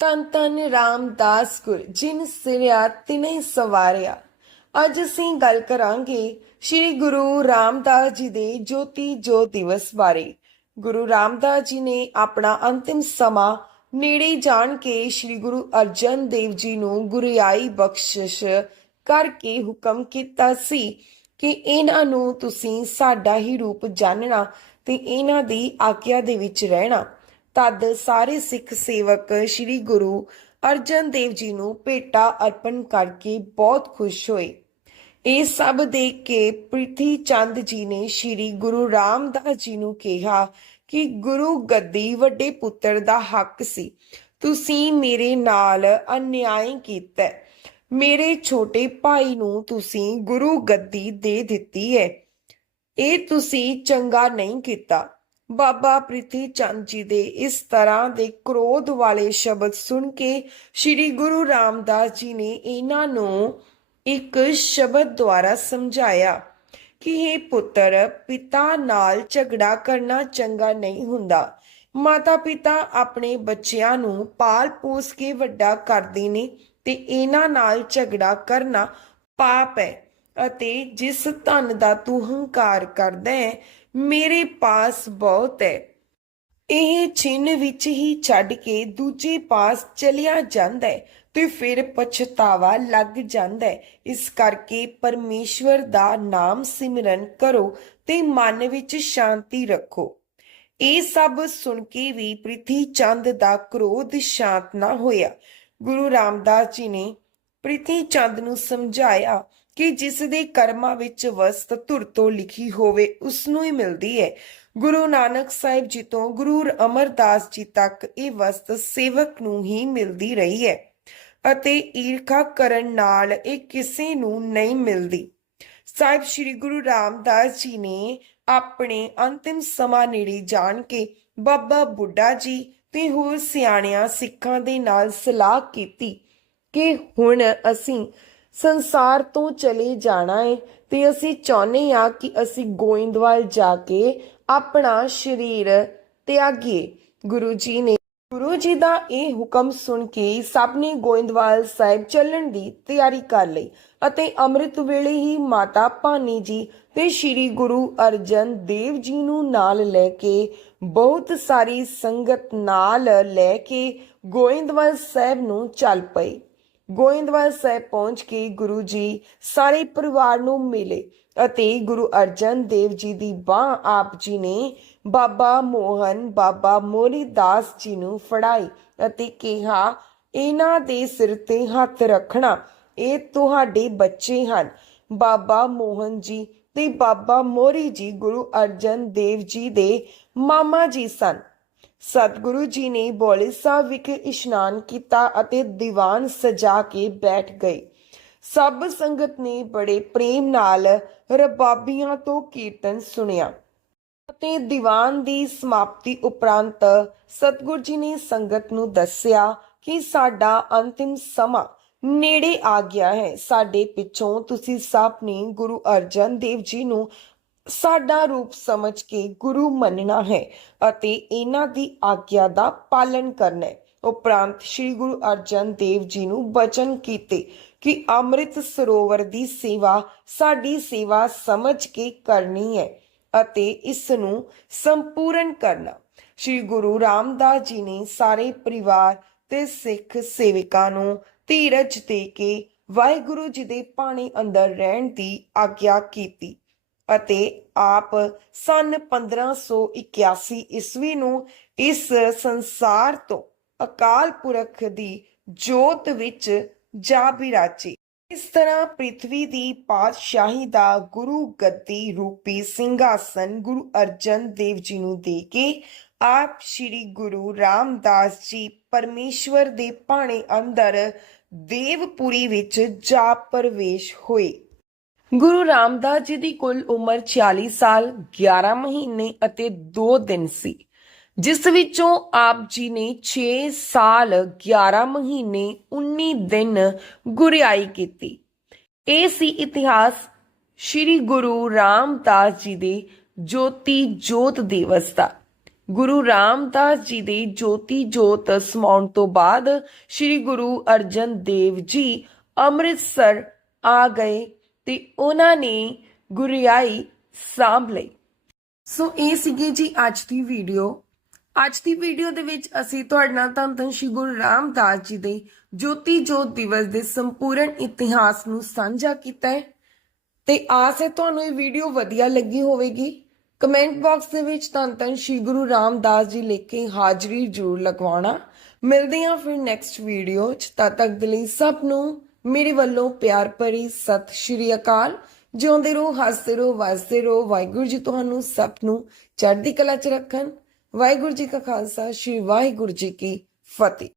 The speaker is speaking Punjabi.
ਤਨ ਤਨ ਰਾਮਦਾਸ ਗੁਰ, ਜਿਨ ਸਿਰਿਆ ਤਿਨੇ ਸਵਾਰਿਆ। ਅੱਜ ਅਸੀਂ ਗੱਲ ਕਰਾਂਗੇ ਸ੍ਰੀ ਗੁਰੂ ਰਾਮਦਾਸ ਜੀ ਦੇ ਜੋਤੀ ਜੋ ਦਿਵਸ ਬਾਰੇ। ਗੁਰੂ ਰਾਮਦਾਸ ਜੀ ਨੇ ਆਪਣਾ ਅੰਤਿਮ ਸਮਾਂ ਨੇੜੇ ਜਾਣ ਕੇ ਸ੍ਰੀ ਗੁਰੂ ਅਰਜਨ ਦੇਵ ਜੀ ਨੂੰ ਗੁਰਿਆਈ ਬਖਸ਼ਿਸ਼ ਕਰਕੇ ਹੁਕਮ ਕੀਤਾ ਸੀ ਕਿ ਇਹਨਾਂ ਨੂੰ ਤੁਸੀਂ ਸਾਡਾ ਹੀ ਰੂਪ ਜਾਣਨਾ ਤੇ ਇਹਨਾਂ ਦੀ ਆਗਿਆ ਦੇ ਵਿੱਚ ਰਹਿਣਾ। ਤਦ ਸਾਰੇ ਸਿੱਖ ਸੇਵਕ ਸ੍ਰੀ ਗੁਰੂ ਅਰਜਨ ਦੇਵ ਜੀ ਨੂੰ ਭੇਟਾ ਅਰਪਣ ਕਰਕੇ ਬਹੁਤ ਖੁਸ਼ ਹੋਏ। ਇਹ ਸਭ ਦੇਖ ਕੇ ਪ੍ਰਿਥੀ ਚੰਦ ਜੀ ਨੇ ਸ੍ਰੀ ਗੁਰੂ ਰਾਮਦਾਸ ਜੀ ਨੂੰ ਕਿਹਾ ਕਿ ਗੁਰੂ ਗੱਦੀ ਵੱਡੇ ਪੁੱਤਰ ਦਾ ਹੱਕ ਸੀ। ਤੁਸੀਂ ਮੇਰੇ ਨਾਲ ਅਨਿਆਏ ਕੀਤਾ ਮੇਰੇ ਛੋਟੇ ਭਾਈ ਨੂੰ ਤੁਸੀਂ ਗੁਰੂ ਗੱਦੀ ਦੇ ਦਿੱਤੀ ਹੈ। ਇਹ ਤੁਸੀਂ ਚੰਗਾ ਨਹੀਂ ਕੀਤਾ। ਬਾਬਾ ਪ੍ਰਿਥੀ ਚੰਦ ਜੀ ਦੇ ਇਸ ਤਰ੍ਹਾਂ ਦੇ ਕ੍ਰੋਧ ਵਾਲੇ ਸ਼ਬਦ ਸੁਣ ਕੇ ਸ੍ਰੀ ਗੁਰੂ ਰਾਮਦਾਸ ਜੀ ਨੇ ਇਹਨਾਂ ਨੂੰ ਇੱਕ ਸ਼ਬਦ ਦੁਆਰਾ ਸਮਝਾਇਆ ਕਿ ਇਹ ਪੁੱਤਰ, ਪਿਤਾ ਨਾਲ ਝਗੜਾ ਕਰਨਾ ਚੰਗਾ ਨਹੀਂ ਹੁੰਦਾ। ਮਾਤਾ ਪਿਤਾ ਆਪਣੇ ਬੱਚਿਆਂ ਨੂੰ ਪਾਲ ਪੋਸ ਕੇ ਵੱਡਾ ਕਰਦੇ ਨੇ ਤੇ ਇਹਨਾਂ ਨਾਲ ਝਗੜਾ ਕਰਨਾ ਪਾਪ ਹੈ। ਅਤੇ ਜਿਸ ਧਨ ਦਾ ਤੂੰ ਹੰਕਾਰ ਕਰਦਾ ਹੈ, ਮੇਰੇ ਪਾਸ ਬਹੁਤ ਹੈ। ਇਹ ਛਿਨ ਵਿੱਚ ਹੀ ਛੱਡ ਕੇ ਦੂਜੇ ਪਾਸ ਚਲਿਆ ਜਾਂਦਾ ਹੈ ਤੇ ਫਿਰ ਪਛਤਾਵਾ ਲੱਗ ਜਾਂਦਾ ਹੈ। ਇਸ ਕਰਕੇ ਪਰਮੇਸ਼ਵਰ ਦਾ ਨਾਮ ਸਿਮਰਨ ਕਰੋ ਤੇ ਮਨ ਵਿੱਚ ਸ਼ਾਂਤੀ ਰੱਖੋ। ਇਹ ਸਭ ਸੁਣ ਕੇ ਵੀ ਪ੍ਰਿਥੀ ਚੰਦ ਦਾ ਕ੍ਰੋਧ ਸ਼ਾਂਤ ਨਾ ਹੋਇਆ। ਗੁਰੂ ਰਾਮਦਾਸ ਜੀ ਨੇ ਪ੍ਰਿਥੀ ਚੰਦ ਨੂੰ ਸਮਝਾਇਆ ਕਿ ਜਿਸ ਦੇ ਕਰਮਾਂ ਵਿੱਚ ਵਸਤ ਧੁਰ ਤੋਂ ਲਿਖੀ ਹੋਵੇ ਉਸ ਨੂੰ ਹੀ ਮਿਲਦੀ ਹੈ। ਗੁਰੂ ਨਾਨਕ ਸਾਹਿਬ ਜੀ ਤੋਂ ਗੁਰੂ ਅਮਰਦਾਸ ਜੀ ਤੱਕ ਇਹ ਵਸਤ ਸੇਵਕ ਨੂੰ ਹੀ ਮਿਲਦੀ ਰਹੀ ਹੈ ਅਤੇ ਈਰਖਾ ਕਰਨ ਨਾਲ ਇਹ ਕਿਸੇ ਨੂੰ ਨਹੀਂ ਮਿਲਦੀ। ਸਾਹਿਬ ਸ੍ਰੀ ਗੁਰੂ ਰਾਮਦਾਸ ਜੀ ਨੇ ਆਪਣੇ ਅੰਤਿਮ ਸਮਾਂ ਨੇੜੇ ਜਾਣ ਕੇ ਬਾਬਾ ਬੁੱਢਾ ਜੀ ਤੇ ਹੋਰ ਸਿਆਣਿਆਂ, ਸਿੱਖਾਂ ਦੇ ਨਾਲ ਸਲਾਹ ਕੀਤੀ ਕਿ ਹੁਣ ਅਸੀਂ ਸੰਸਾਰ ਤੋਂ ਚਲੇ ਜਾਣਾ ਹੈ ਤੇ ਅਸੀਂ ਚਾਹੁੰਦੇ ਹਾਂ ਕਿ ਅਸੀਂ ਗੋਇੰਦਵਾਲ ਜਾ ਕੇ ਆਪਣਾ ਸਰੀਰ ਤਿਆਗੀਏ। ਗੁਰੂ ਜੀ ਨੇ ਗੁਰੂ ਜੀ ਦਾ ਇਹ ਹੁਕਮ ਸੁਣ ਕੇ ਸਭ ਨੇ ਗੋਇੰਦਵਾਲ ਸਾਹਿਬ ਚੱਲਣ ਦੀ ਤਿਆਰੀ ਕਰ ਲਈ ਅਤੇ ਅੰਮ੍ਰਿਤ ਵੇਲੇ ਹੀ ਮਾਤਾ ਭਾਨੀ ਜੀ ਤੇ ਸ੍ਰੀ ਗੁਰੂ ਅਰਜਨ ਦੇਵ ਜੀ ਨੂੰ ਨਾਲ ਲੈ ਕੇ ਬਹੁਤ ਸਾਰੀ ਸੰਗਤ ਨਾਲ ਲੈ ਕੇ ਗੋਇੰਦਵਾਲ ਸਾਹਿਬ ਨੂੰ ਚੱਲ ਪਏ। ਗੋਇੰਦਵਾਲ ਸਾਹਿਬ ਪਹੁੰਚ ਕੇ ਗੁਰੂ ਜੀ ਸਾਰੇ ਪਰਿਵਾਰ ਨੂੰ ਮਿਲੇ ਅਤੇ ਗੁਰੂ ਅਰਜਨ ਦੇਵ ਜੀ ਦੀ ਬਾਹ ਆਪ ਜੀ ਨੇ ਬਾਬਾ ਮੋਹਨ, ਬਾਬਾ ਮੋਰੀ ਦਾਸ ਜੀ ਨੂੰ ਫੜਾਈ ਅਤੇ ਕਿਹਾ, ਇਹਨਾਂ ਦੇ ਸਿਰ ਤੇ ਹੱਥ ਰੱਖਣਾ, ਇਹ ਤੁਹਾਡੇ ਬੱਚੇ ਹਨ। ਬਾਬਾ ਮੋਹਨ ਜੀ ਤੇ ਬਾਬਾ ਮੋਰੀ ਜੀ ਗੁਰੂ ਅਰਜਨ ਦੇਵ ਜੀ ਦੇ ਮਾਮਾ ਜੀ ਸਨ। ਸਤਿਗੁਰੂ ਜੀ ਨੇ ਬੋਲੇ ਸਾਹਿਬ ਵਿਖੇ ਇਸ਼ਨਾਨ ਕੀਤਾ ਅਤੇ ਦੀਵਾਨ ਸਜਾ ਕੇ ਬੈਠ ਗਏ। ਸਭ ਸੰਗਤ ਨੇ ਬੜੇ ਪ੍ਰੇਮ ਨਾਲ ਰਬਾਬੀਆਂ ਤੋਂ ਕੀਰਤਨ ਸੁਣਿਆ ਅਤੇ ਦੀਵਾਨ ਦੀ ਸਮਾਪਤੀ ਉਪਰੰਤ ਸਤਿਗੁਰੂ ਜੀ ਨੇ ਸੰਗਤ ਨੂੰ ਦੱਸਿਆ ਕਿ ਸਾਡਾ ਅੰਤਿਮ ਸਮਾਂ ਨੇੜੇ ਆ ਗਿਆ ਹੈ। ਸਾਡੇ ਪਿੱਛੋਂ ਤੁਸੀਂ ਸਭ ਨੇ ਗੁਰੂ ਅਰਜਨ ਦੇਵ ਜੀ ਨੂੰ ਸਾਡਾ ਰੂਪ ਸਮਝ ਕੇ ਗੁਰੂ ਮੰਨਣਾ ਹੈ ਅਤੇ ਇਹਨਾਂ ਦੀ ਆਗਿਆ ਦਾ ਪਾਲਨ ਕਰਨਾ ਹੈ। ਉਪਰੰਤ ਸ੍ਰੀ ਗੁਰੂ ਅਰਜਨ ਦੇਵ ਜੀ ਨੂੰ ਬਚਨ ਕੀਤੇ ਕਿ ਅੰਮ੍ਰਿਤ ਸਰੋਵਰ ਦੀ ਸੇਵਾ, ਸਾਡੀ ਸੇਵਾ ਸਮਝ ਕੇ ਕਰਨੀ ਹੈ ਅਤੇ ਇਸ ਨੂੰ ਸੰਪੂਰਨ ਕਰਨਾ। ਸ੍ਰੀ ਗੁਰੂ ਰਾਮਦਾਸ ਜੀ ਨੇ ਸਾਰੇ ਪਰਿਵਾਰ ਤੇ ਸਿੱਖ ਸੇਵਕਾਂ ਨੂੰ ਧੀਰਜ ਦੇ ਕੇ ਵਾਹਿਗੁਰੂ ਜੀ ਦੇ ਪਾਣੀ ਅੰਦਰ ਰਹਿਣ ਦੀ ਆਗਿਆ ਕੀਤੀ। ਅਤੇ ਆਪ ਸਨ 1581 ਈਸਵੀ ਨੂੰ ਇਸ ਸੰਸਾਰ ਤੋਂ ਅਕਾਲ ਪੁਰਖ ਦੀ ਜੋਤ ਵਿੱਚ ਜਾ ਬਿਰਾਜੇ ਇਸ ਤਰ੍ਹਾਂ ਪ੍ਰਿਥਵੀ ਦੀ ਪਾਤਸ਼ਾਹੀ ਦਾ ਗੁਰੂ ਗੱਦੀ ਰੂਪੀ ਸਿੰਘਾਸਨ ਗੁਰੂ ਅਰਜਨ ਦੇਵ ਜੀ ਨੂੰ ਦੇ ਕੇ ਆਪ ਸ੍ਰੀ ਗੁਰੂ ਰਾਮਦਾਸ ਜੀ ਪਰਮੇਸ਼ਵਰ ਦੇ ਭਾਣੇ ਅੰਦਰ ਦੇਵਪੁਰੀ ਵਿੱਚ ਜਾ ਪ੍ਰਵੇਸ਼ ਹੋਏ। ਗੁਰੂ ਰਾਮਦਾਸ ਜੀ ਦੀ ਕੁੱਲ ਉਮਰ 40 ਸਾਲ 11 ਮਹੀਨੇ ਅਤੇ 2 ਦਿਨ ਸੀ, ਜਿਸ ਵਿੱਚੋਂ ਆਪ ਜੀ ਨੇ 6 ਸਾਲ 11 ਮਹੀਨੇ 19 ਦਿਨ ਗੁਰਿਆਈ ਕੀਤੀ। ਇਹ ਸੀ ਇਤਿਹਾਸ ਸ੍ਰੀ ਗੁਰੂ ਰਾਮਦਾਸ ਜੀ ਦੇ ਜੋਤੀ ਜੋਤ ਦਿਵਸ ਦਾ। ਗੁਰੂ ਰਾਮਦਾਸ ਜੀ ਦੇ ਜੋਤੀ ਜੋਤ ਸਮਾਉਣ ਤੋਂ ਬਾਅਦ ਸ੍ਰੀ ਗੁਰੂ ਅਰਜਨ ਦੇਵ ਜੀ ਅੰਮ੍ਰਿਤਸਰ ਆ ਗਏ। ਤੇ ਉਹਨਾਂ ਨੇ ਗੁਰਿਆਈ ਸਾਂਭ ਲਈ। ਸੋ ਇਹ ਸੀਗੀ ਜੀ ਅੱਜ ਦੀ ਵੀਡੀਓ। ਅੱਜ ਦੀ ਵੀਡੀਓ ਦੇ ਵਿੱਚ ਅਸੀਂ ਤੁਹਾਡੇ ਨਾਲ ਧੰਨ ਧੰਨ ਸ਼੍ਰੀ ਗੁਰੂ ਰਾਮਦਾਸ ਜੀ ਦੇ ਜੋਤੀ ਜੋਤ ਦਿਵਸ ਦੇ ਸੰਪੂਰਨ ਇਤਿਹਾਸ ਨੂੰ ਸਾਂਝਾ ਕੀਤਾ ਹੈ। ਤੇ ਆਸ ਹੈ ਤੁਹਾਨੂੰ ਇਹ ਵੀਡੀਓ ਵਧੀਆ ਲੱਗੀ ਹੋਵੇਗੀ। ਕਮੈਂਟ ਬਾਕਸ ਦੇ ਵਿੱਚ ਧੰਨ ਧੰਨ ਸ਼੍ਰੀ ਗੁਰੂ ਰਾਮਦਾਸ ਜੀ ਲਿਖ ਕੇ ਹਾਜ਼ਰੀ ਜ਼ਰੂਰ ਲਗਵਾਉਣਾ। ਮਿਲਦੇ ਹਾਂ ਫਿਰ ਨੈਕਸਟ ਵੀਡੀਓ ਚ। ਤਦ ਤੱਕ ਦੇ ਲਈ ਸਭ ਨੂੰ ਮੇਰੇ ਵੱਲੋਂ ਪਿਆਰ ਭਰੀ ਸਤਿ ਸ਼੍ਰੀ ਅਕਾਲ। ਜਿਉਂਦੇ ਰਹੋ, ਹੱਸਦੇ ਰਹੋ, ਵਸਦੇ ਰਹੋ। ਵਾਹਿਗੁਰੂ ਜੀ ਤੁਹਾਨੂੰ ਸਭ ਨੂੰ ਚੜ੍ਹਦੀ ਕਲਾ ਚ ਰੱਖਣ। ਵਾਹਿਗੁਰੂ ਜੀ ਕਾ ਖਾਲਸਾ, ਸ਼੍ਰੀ ਵਾਹਿਗੁਰੂ ਜੀ ਕੀ ਫਤਿਹ।